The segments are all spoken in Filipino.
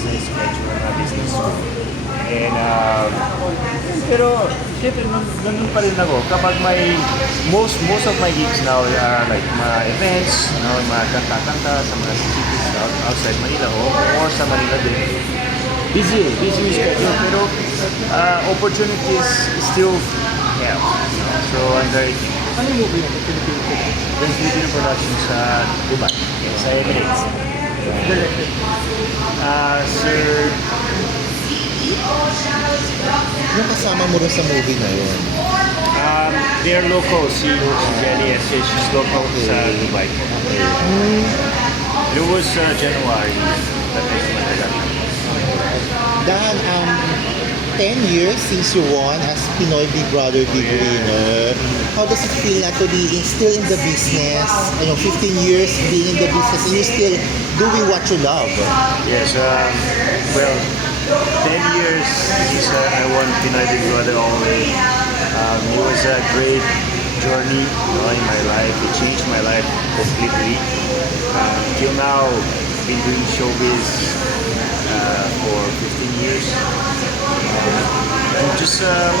sa schedule ng business ko. And, um, pero, syempre, nandun pa rin ako. Kapag may, most most of my gigs now are like mga events, you know, mga kanta-kanta sa mga cities out, outside Manila o, or sa Manila din. Busy, busy yung schedule. Pero, uh, opportunities still know? So, I'm very Ano yung movie natin? Filipino production. Then Filipino production sa Dubai, sa Emirates. Sir, Yung kasama mo rin sa movie na yun. um, they're local. Si, Jenny S. She's local sa Dubai. It was uh, January. That was matagal. Dan, um, 10 years since you won as Pinoy Big Brother Big Yeah. Winner. How does it feel na to be in, still in the business? You know, 15 years being in the business and you're still doing what you love. Yes, um, well, 10 years since uh, I won Pinoy Big Brother already. Um, it was a great journey you know, in my life. It changed my life completely. Uh, till now, I've been doing showbiz uh, for 15 years. I'm just uh,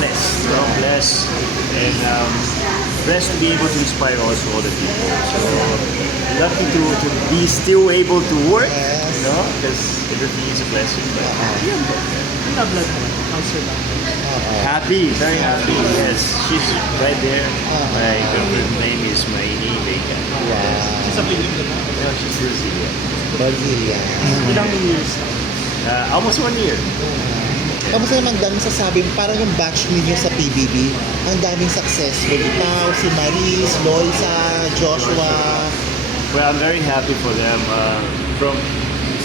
blessed, you know, blessed, and um, blessed to be able to inspire also other people. So lucky to, to be still able to work, you know, because everything is a blessing. But. Yung love life mo. How's your happy, very happy. Yes, she's right there. My girlfriend's name is Maini Vega. Wow. Sa Pilipino ba? Yeah, she's Brazilian. Brazilian. Ilang years? Uh, almost one year. Kamusta naman daming sasabi, parang yung batch ninyo sa PBB, ang daming successful. Ikaw, si Maris, Loisa, Joshua. Well, I'm very happy for them. Uh, from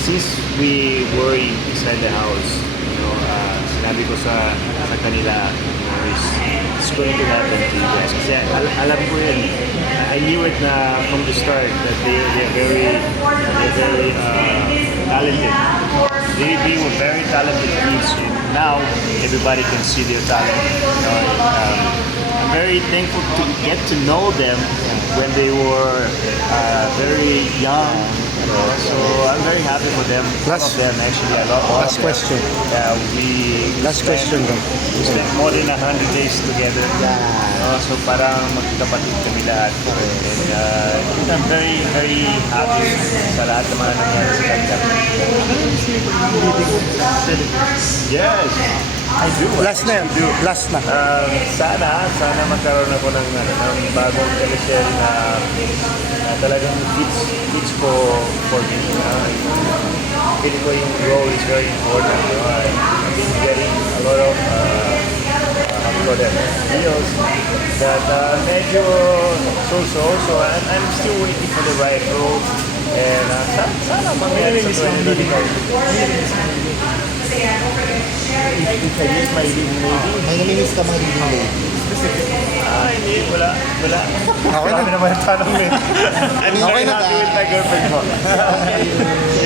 since we were inside the house, you know, uh, sinabi ko sa sa kanila, it's, it's going to happen to you guys. Kasi al- alam ko yun. I knew it na from the start that they they're very they're very uh, talented. They, they were very talented kids. Now everybody can see their talent. You know, um, I'm very thankful to get to know them when they were uh, very young. You know, so I'm very happy for them. All of Last- them actually. I love all last of question. Yeah, we Last spent- question lang. We spent more than 100 days together. Yeah. Uh, so parang magkakapatid kami lahat. And uh, I'm very, very happy sa lahat ng mga nangyari sa kanila. Yes, I do. Last na do. Last na. Um, sana, sana magkaroon ako ng, ano, ng bagong teleserye na, na talagang fits, fits ko for me. Uh, feeling ko yung role is very important. You know? I've been getting a lot of uh, uh, do you call that, uh, medyo so-so. So I'm, I'm still waiting for the right role. And uh, sana, sana mangyari sa namiss kang leading 2025. I miss my leading lady, May namimiss ka mga leading lady. Ah, hindi. Wala. Wala. Okay na. Marami naman yung tanong eh. I'm very happy with my girlfriend ko.